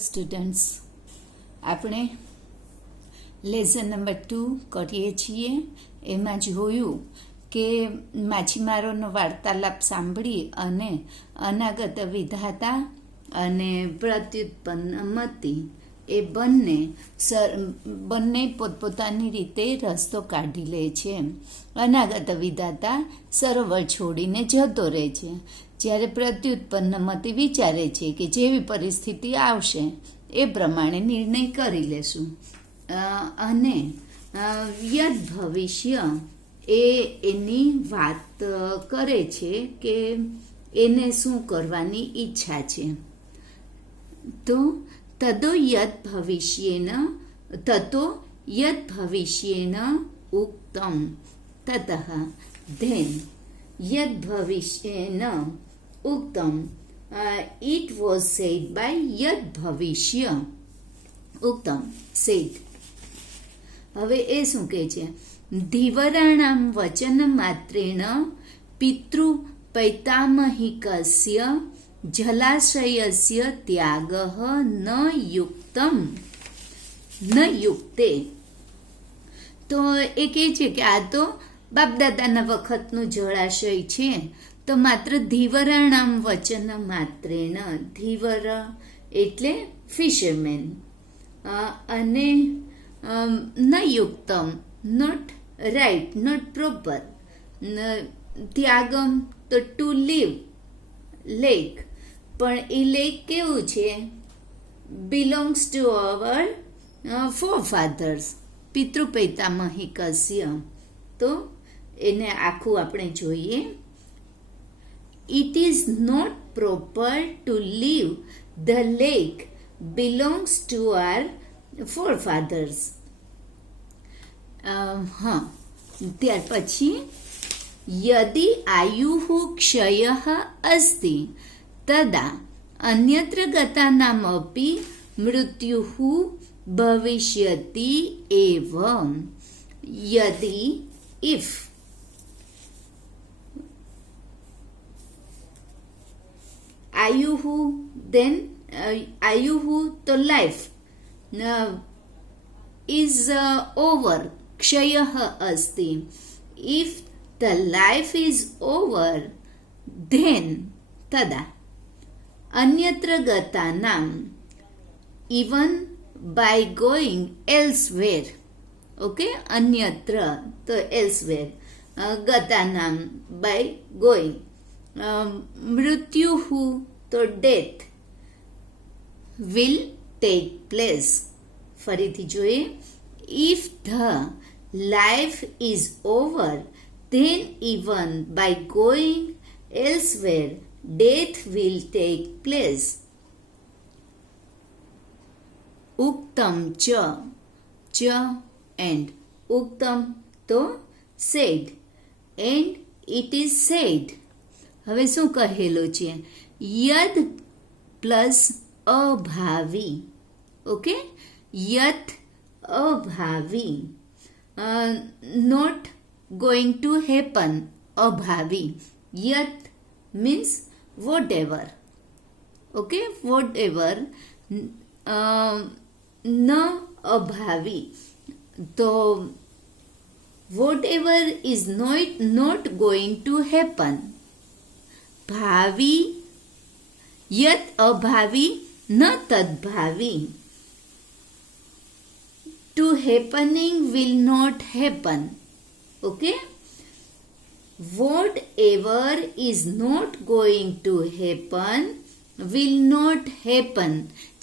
Students, આપણે lesson number 2 કરીએ છીએ. એમાં જોયું કે માછીમારોનો વાર્તાલાપ સાંભળી અને અનાગત વિધાતા અને પ્રત્યુત્પન્ન મતિ એ બંને પોતપોતાની રીતે રસ્તો કાઢી લે છે. અનાગત વિધાતા સરોવર છોડીને જતો રહે છે, જ્યારે પ્રત્યુત્પન્ન મતિ વિચારે છે કે જેવી પરિસ્થિતિ આવશે એ પ્રમાણે નિર્ણય કરી લેશું. અને યદ ભવિષ્ય એની વાત કરે છે કે એને શું કરવાની ઈચ્છા છે. તો તતો યદ ભવિષ્યેન ઉક્તમ તતઃ ધેન યદ ભવિષ્યેન ઉક્તમ it was said by Yadbhavishya ઉક્તમ said. હવે એ શું કહે છે? ધીવરાણામ વચન માત્રેણ પિતૃ પૈતામહિકસ્ય જલાશયસ્ય ત્યાગઃ ન યુક્તે. તો એ કહે છે કે આ તો બાપદાદાના વખતનું જળાશય છે, તો માત્ર ધીવરાણામ વચન માત્રેણ, ધીવર એટલે ફિશરમેન, અને ન યુક્તમ નોટ રાઈટ, નોટ પ્રોપર, ત્યાગમ તો ટુ લીવ લેક, પણ એ લેક કેવું છે? બિલોંગ્સ ટુ અવર ફોરફાધર્સ, પિતૃપૈતામહિકસ્ય. તો એને આખું આપણે જોઈએ. It is not proper to leave the lake belongs to our forefathers. ત્યાર પછી યદિ આયુઃ ક્ષયઃ અસ્તિ તદા અન્યત્ર ગતાનામપી મૃત્યુઃ ભવિષ્યતિ એવ. યદિ if આયુઃ, then આયુઃ તો life is over, ક્ષયઃ અસ્તિ. If the life is over, then tada anyatra gatanam, even by going elsewhere. Okay, anyatra to elsewhere, gatanam by going, mrityuhu to death will take place. ફરીથી જોઈએ. If the life is over, then even by going elsewhere, death will take place. Uktam cha, and uktam તો said, and it is said. હવે શું કહેલું છે? યદ plus અભાવી. Okay, યત અભાવી, not going to happen, અભાવી. યત means whatever. Okay, whatever. ન અભાવી, તો whatever is not going to happen. ભાવી, યત અભાવી ન તદ્ભાવી. To happening will not happen. Okay, whatever is not going to happen will not happen.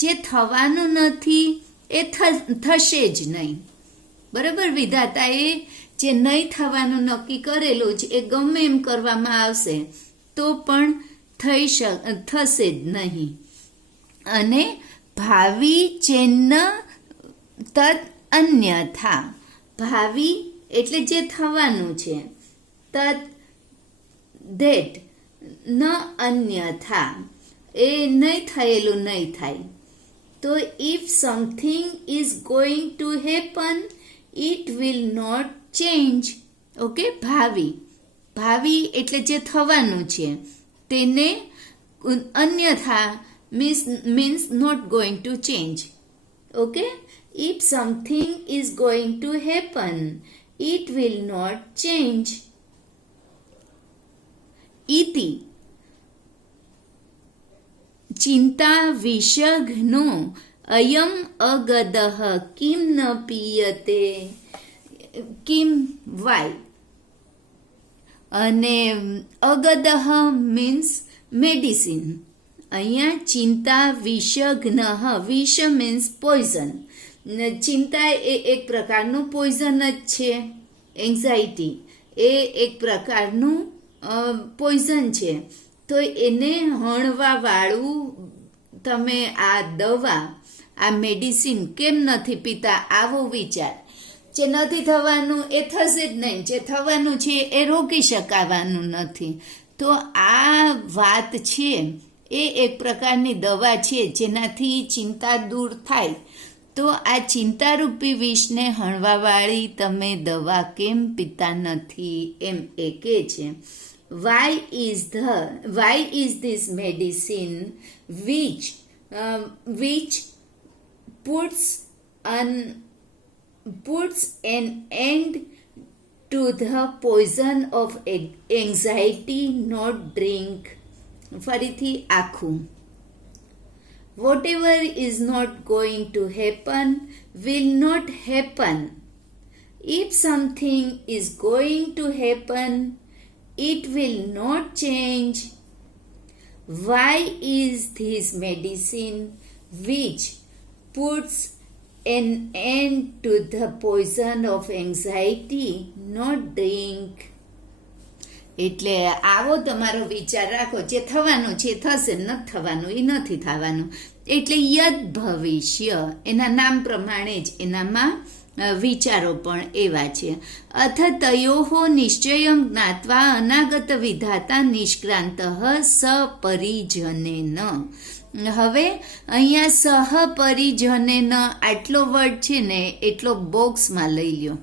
જે થવાનું નથી એ થશે જ નહીં. બરાબર, વિધાતાએ જે નહીં થવાનું નક્કી કરેલું છે એ ગમે એમ કરવામાં આવશે તો પણ થશે જ નહીં. અને ભાવિ ચેન્ન તદ અન્યથા, ભાવિ એટલે જે થવાનું છે, તદ ધેટ ન અન્યથા, એ નહીં થયેલું નહીં થાય. તો if something is going to happen, it will not change. Okay, ભાવિ એટલે જે થવાનું છે તેને અન્યથા means not going to change. Okay? If something is going to happen, it will not change. इति चिंता विषघ्नो अयम अगदः किम न पीयते किम वाय અને અગદહ મીન્સ મેડિસિન. અહીંયા ચિંતા વિષઘ્ન, વિષ મીન્સ પોઈઝન. ચિંતા એ એક પ્રકારનું પોઈઝન જ છે. એન્ઝાઇટી એ એક પ્રકારનું પોઈઝન છે. તો એને હણવા વાળું તમે આ દવા, આ મેડિસિન કેમ નથી પીતા, આવો વિચાર. જે નથી થવાનું એ થશે જ નહીં, જે થવાનું છે એ રોકી શકાવાનું નથી. તો આ વાત છે એ એક પ્રકારની દવા છે જેનાથી ચિંતા દૂર થાય. તો આ ચિંતારૂપી વિષને હણવાવાળી તમે દવા કેમ પીતા નથી, એમ એ કહે છે. Why is this medicine which puts an end to the poison of anxiety not drink. ફરીથી આખું. Whatever is not going to happen will not happen. If something is going to happen, it will not change. Why is this medicine which puts an end to the poison of anxiety not drink? એટલે આવો તમારો વિચાર રાખો. જે થવાનું છે થશે, નથી થવાનું એ નથી થવાનું. એટલે યદ ભવિષ્ય, એના નામ પ્રમાણે જ એનામાં વિચારો પણ એવા છે. અથ તયોહો નિશ્ચયમ જ્ઞાત્વા અનાગત વિધાતા નિષ્ક્રાંત સપરિજનેન. હવે અહીંયા સહપરિજનેન આટલો વર્ડ છે ને એટલો બોક્સમાં લઈ લ્યો.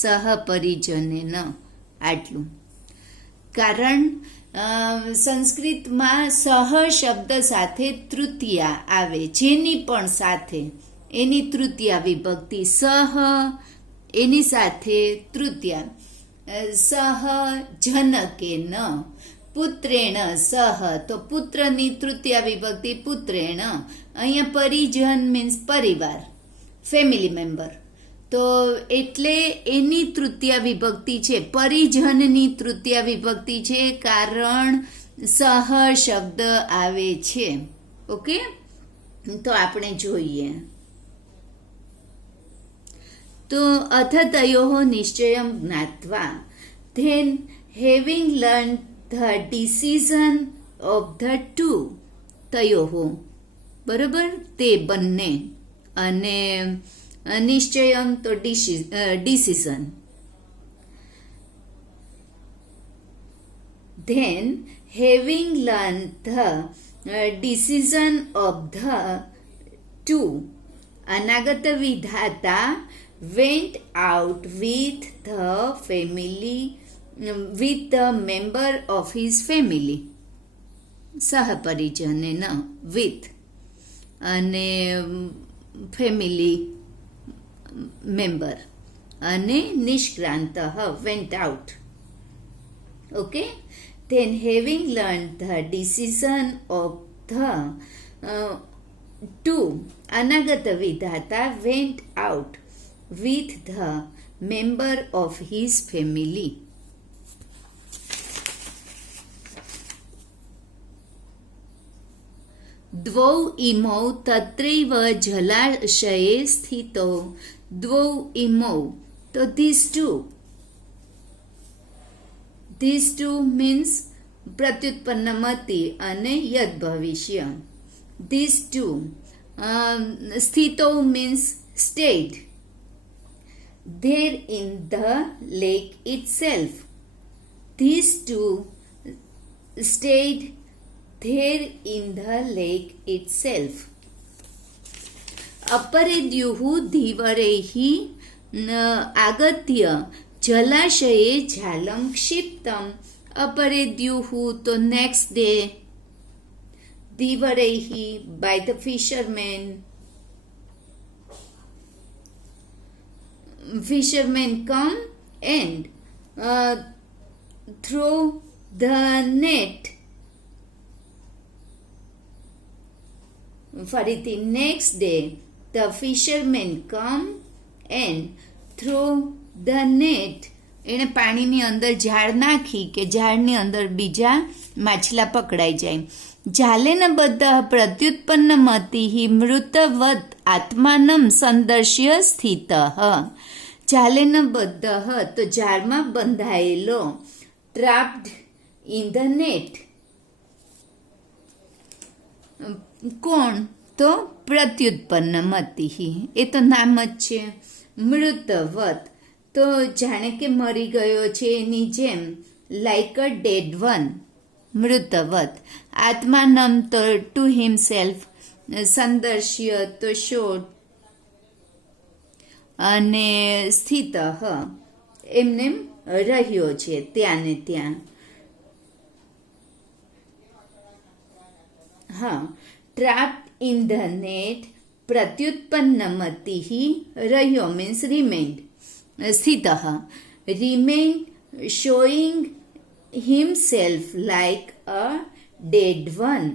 સહપરિજનેન આટલું. કારણ સંસ્કૃતમાં સહ શબ્દ સાથે તૃતીયા આવે, જેની પણ સાથે એની તૃતીયા વિભક્તિ. સહ એની સાથે તૃતીયા. સહ જનકેન પુત્રેણ સહ, તો પુત્રની તૃતીયા વિભક્તિ પુત્રેણ. અહીંયા પરિજન મીન્સ પરિવાર, ફેમિલી મેમ્બર. તો એટલે એની તૃતીયા વિભક્તિ છે, પરિજનની તૃતીયા વિભક્તિ છે, કારણ સહ શબ્દ આવે છે. ઓકે, તો આપણે જોઈએ. તો અથ તયોઃ નિશ્ચયમ જ્ઞાત્વા, then having learn the decision of the two. તયોઃ બરોબર, તે બંને. અને નિશ્ચયમ તો decision. Then having learn the decision of the two, Anagatavidhata went out with the member of his family. સહપરિજનેન with અને ફેમિલી મેમ્બર. અને નિષ્ક્રાંત went out. Okay, then having learned the decision of the two, અનાગત Vidhata went out with the member of his family. द्वौ इमौ तत्रैव जलाशये स्थितौ. द्वौ इमौ, तो these two means પ્રત્યુત્પન્નમતિ અને યદ ભવિષ્ય. these two. સ્થિતૌ means stayed there in the lake itself. These two stayed there in the lake itself. अपरेद्युः धीवरैः आगत्य जलाशये जालं क्षिप्तम्. अपरेद्युः, तो next day Divarehi, by the fishermen. Fishermen come and throw the net. ફરીથી next day the fishermen come and throw the net. એણે પાણીની અંદર ઝાડ નાખી કે ઝાડની અંદર બીજા માછલા પકડાઈ જાય. જાલેન બદ્ધ પ્રત્યુત્પન્ન મતિઃ મૃતવત આત્માનમ સંદર્શ્ય સ્થિત. જાલેન બદ્ધ તો ઝાડમાં બંધાયેલો, ટ્રાપ્ડ ઇન ધ નેટ. કોણ? તો પ્રત્યુત્પન્ન મતિઃ, એ તો નામ જ છે. મૃતવત તો જાણે કે મરી ગયો છે એની જેમ, લાઈક અ ડેડ વન. મૃતવત. આત્માનમ તો ટુ હિમસેલ્ફ, સંદર્શ્ય તો શોડ, અને સ્થિત એમને રહ્યો છે ત્યાં ને ત્યાં. ટ્રાપ્ડ ઇન ધ નેટ, પ્રત્યુત્પન્ન મતિઃ, રહ્યો મીન્સ રિમેન્ડ, સ્થિત, remained showing himself like a dead one.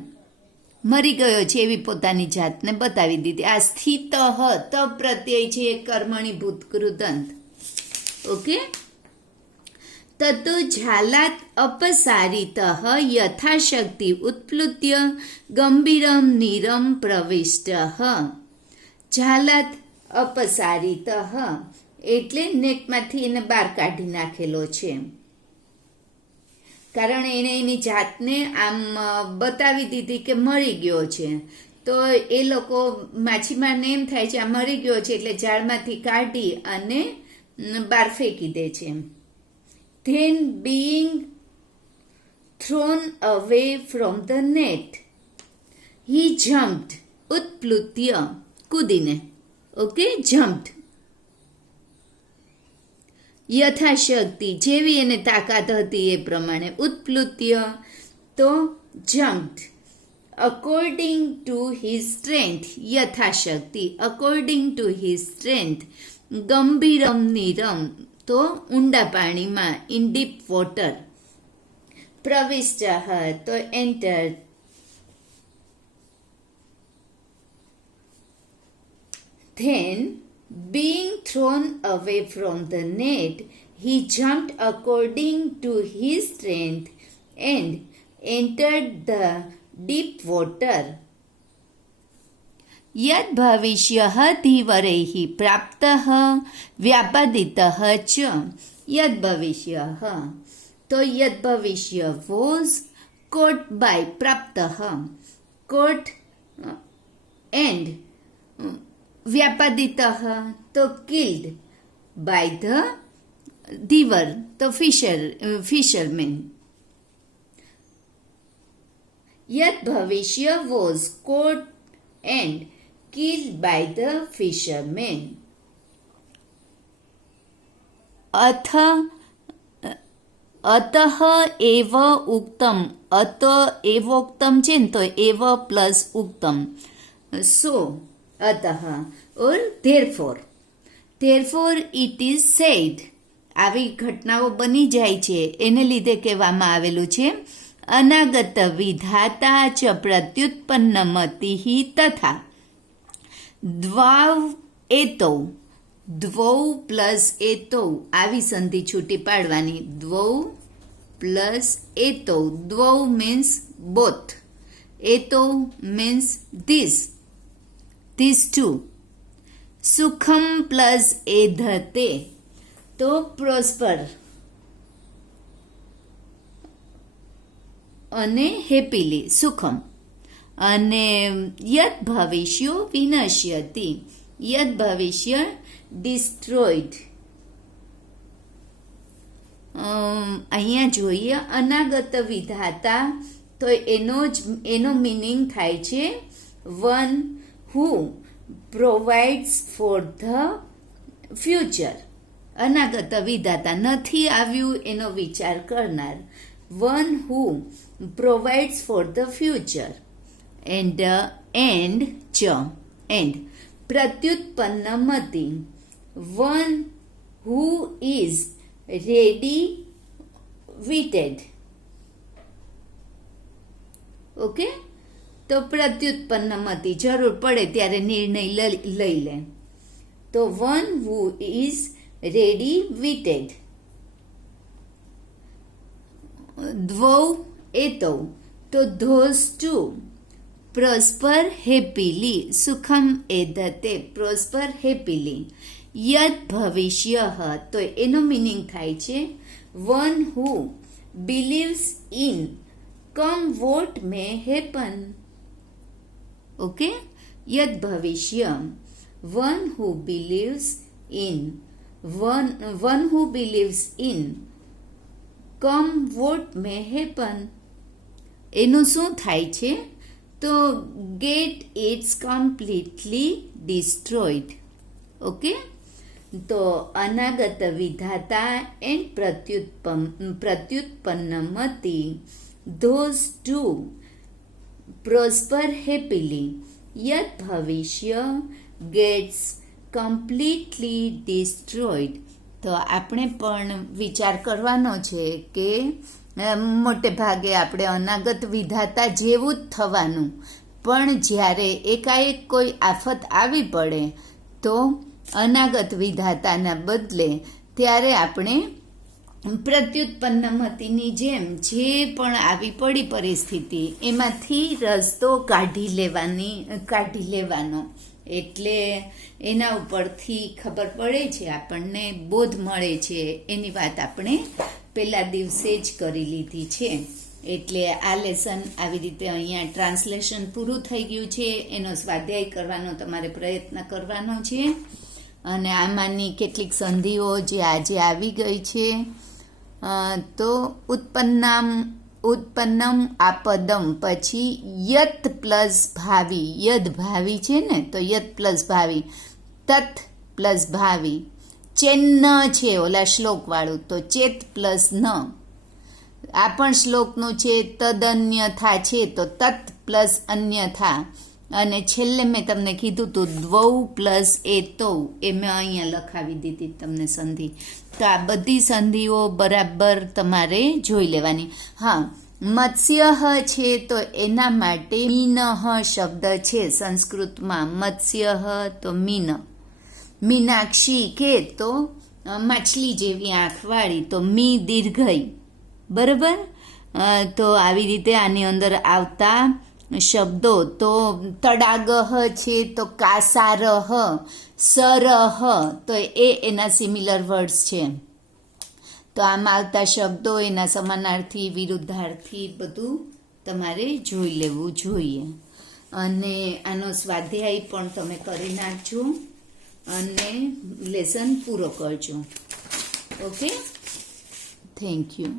મરી ગયો છે એવી પોતાની જાતને બતાવી દીધી. આ સ્થિત ત પ્રત્યય છે એ કર્મણી ભૂતકૃદંત. ઓકે. તતો ઝાલાત અપસારિત યથાશક્તિ ઉત્પ્લુત્ય ગંભીરમ નીરમ પ્રવિષ્ટ. ઝાલાત અપસારિત એટલે નેટમાંથી એને બહાર કાઢી નાખેલો છે, કારણ એણે એની જાતને આમ બતાવી દીધી કે મરી ગયો છે. તો એ લોકો માછીમારને એમ થાય છે આ મરી ગયો છે, એટલે ઝાડમાંથી કાઢી અને બહાર ફેંકી દે છે. Then being thrown away from the net, he jumped, utplutya, કૂદીને. Okay, jumped. યથાશક્તિ, જેવી એને તાકાત હતી એ પ્રમાણે. ઉત્પ્લુત્ય તો jumped. According to his strength, યથાશક્તિ, according to his strength. ગંભીરમ નીરમ તો ઊંડા પાણીમાં, ઇન ડીપ વોટર. પ્રવિષ્ટ તો enter. Then, being thrown away from the net, he jumped according to his strength and entered the deep water. યદ ભવિષ્ય ધીવરૈઃ પ્રાપ્તઃ વ્યાપાદિતઃ ચ. યદ ભવિષ્ય તો Yadbhavishya was caught by પ્રાપ્તઃ, કોટ એન્ડ વ્યાપાદિતઃ તો કિલ્ડ બાય ધ ધીવર તો fisherman. Yadbhavishya was caught and killed by the fishermen. અથ એવ ઉક્તમ. અત એવોક્તમ છે ને તો એવ પ્લસ ઉક્તમ. સો અતઃ or therefore it is said. આવી ઘટનાઓ બની જાય છે એને લીધે કહેવામાં આવેલું છે અનાગત વિધાતા ચ પ્રત્યુત્પન્ન મતિઃ તથા દ્વાવ એતૌ. દ્વૌ પ્લસ એતૌ આવી સંધિ છૂટી પાડવાની. દ્વૌ પ્લસ એતૌ. દ્વૌ મીન્સ બોથ, એતૌ મીન્સ ધીસ ટુ. સુખમ પ્લસ એધતે તો પ્રોસ્પર અને હેપીલી, સુખમ. અને યદ ભવિષ્યો વિનશ્યતિ. યદ ભવિષ્ય ડિસ્ટ્રોઈડ. અહીંયા જોઈએ અનાગત વિધાતા તો એનો મિનિંગ થાય છે one who provides for the future. Anagatavidhata, નથી આવ્યું એનો વિચાર કરનાર. One who provides for the future. And Pratyutpannamati one who is ready witted. Okay, તો પ્રત્યુત્પન્નમતી જરૂર પડે ત્યારે નિર્ણય લઈ લે. તો one who is ready witted. દ્વૌ એતૌ, તો ધોઝ ટુ પ્રોસ્પર હેપીલી. સુખમ એધતે, પ્રોસ્પર હેપીલી. યદ ભવિષ્ય, તો એનો મિનિંગ થાય છે one who believes in come what may happen. Okay, Yadbhavishya, one who believes in, one who believes in come what may happen. એનું શું થાય છે? તો get its completely destroyed. Okay, તો Anagatavidhata and Pratyutpannamati those two prosper happily. Yadbhavishya gets completely destroyed. તો આપણે પણ વિચાર કરવાનો છે કે મોટે ભાગે આપણે અનાગત વિધાતા જેવું જ થવાનું, પણ જ્યારે એકાએક કોઈ આફત આવી પડે તો અનાગત વિધાતાના બદલે ત્યારે આપણે પ્રત્યુત્પન્નમતીની જેમ જે પણ આવી પડી પરિસ્થિતિ એમાંથી રસ્તો કાઢી લેવાનો. એટલે એના ઉપરથી ખબર પડે છે, આપણને બોધ મળે છે. એની વાત આપણે પહેલા દિવસે જ કરી લીધી છે. એટલે આ લેસન આવી રીતે અહીંયા ટ્રાન્સલેશન પૂરું થઈ ગયું છે. એનો સ્વાધ્યાય કરવાનો તમારે પ્રયત્ન કરવાનો છે. અને આમાંની કેટલીક સંધિઓ જે આજે આવી ગઈ છે, તો ઉત્પન્નમ આપદમ પછી યત પ્લસ ભાવિ, યદ ભાવિ છે ને, તો યત પ્લસ ભાવિ, તત પ્લસ ભાવિ, ચેન્ન છે ઓલા શ્લોકવાળું, તો ચેત પ્લસ ન. આ પણ શ્લોકનું છે. તદન્યથા છે તો તત પ્લસ અન્યથા. અને છેલ્લે મેં તમને કીધું તું દ્વૌ પ્લસ એતૌ, એ મેં અહીંયા લખાવી દીધી તમને સંધિ. તો આ બધી સંધિઓ બરાબર તમારે જોઈ લેવાની. હા, મત્સ્ય છે તો એના માટે મીનઃ શબ્દ છે સંસ્કૃતમાં. મત્સ્ય તો મીન. મીનાક્ષી કે તો માછલી જેવી આંખવાળી, તો મી દીર્ઘઈ. બરાબર. તો આવી રીતે આની અંદર આવતા શબ્દો, તો તડાગહ છે તો કાસારહ, સરહ, તો એના સિમિલર વર્ડ્સ છે. તો આમાં આવતા શબ્દો, એના સમાનાર્થી, વિરુદ્ધાર્થી બધું તમારે જોઈ લેવું જોઈએ. અને આનો સ્વાધ્યાય પણ તમે કરી નાખજો અને લેસન પૂરો કરજો. Okay, thank you.